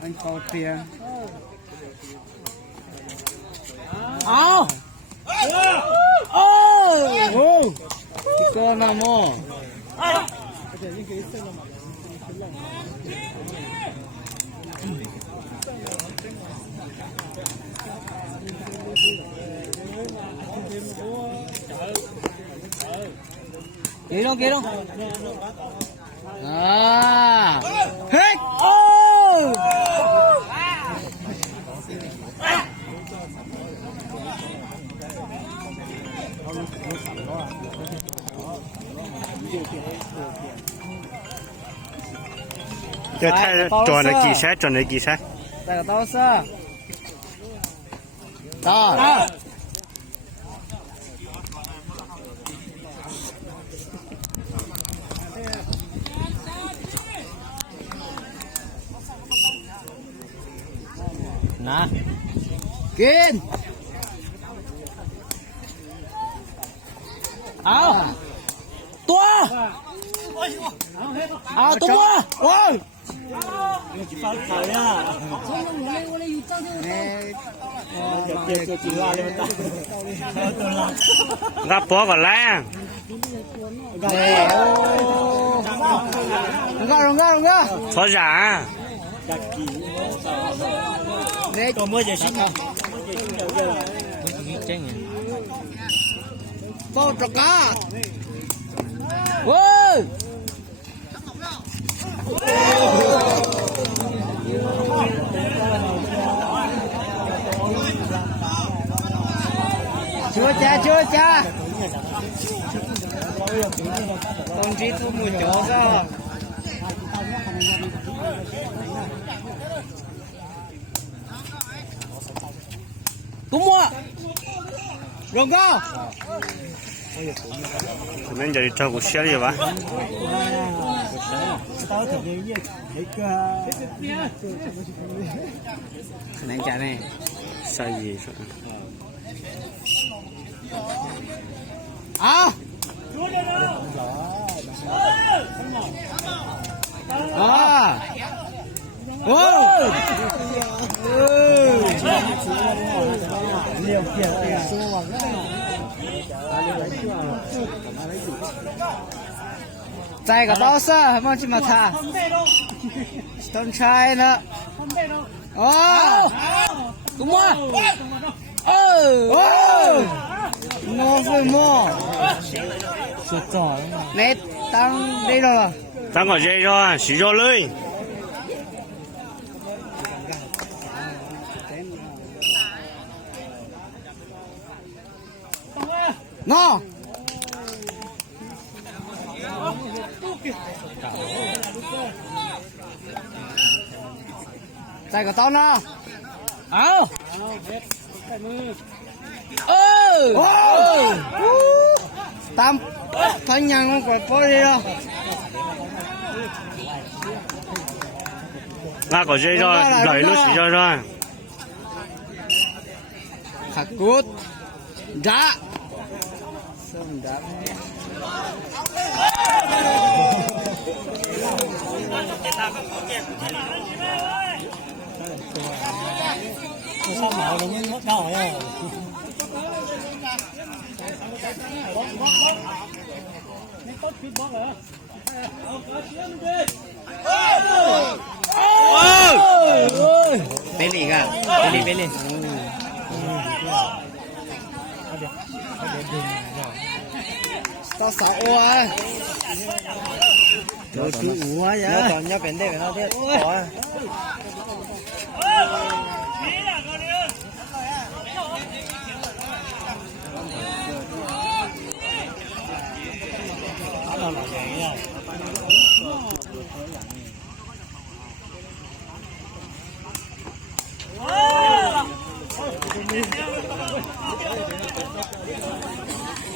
อันเขาเตียงเอาโอ้โหที่ก็นำมาเกี่ยวเกี่ยวเฮ้ยโอ้这太转了几下，转了几下。这个都是到。拿，กินเอาตัวเอาตัวโอ้ยรับปัวก่อนแล้วลงก็所长你做乜嘢先啊？包着噶，喂！酒家，同志都没酒了。多么？荣高。可能就是照顾小的吧。可能假呢？小姨说。啊！啊！哦！在个包色还没这么差，don't try 呢。哦，怎么？哦，莫非莫？是早你当这个。当个这个洗脚类。喏，再个刀呢？好。ตามพันยังกว่าพอดีแล้ว那个这个来路洗脚上。ขักกุดจ้า上马龙刚好要เป็นอีกอ่ะเป็นอีกต่อสายอ้วนเดี๋ยวชูหัวอย่าตอนนี้เป็นได้ไหมนะเพื่อน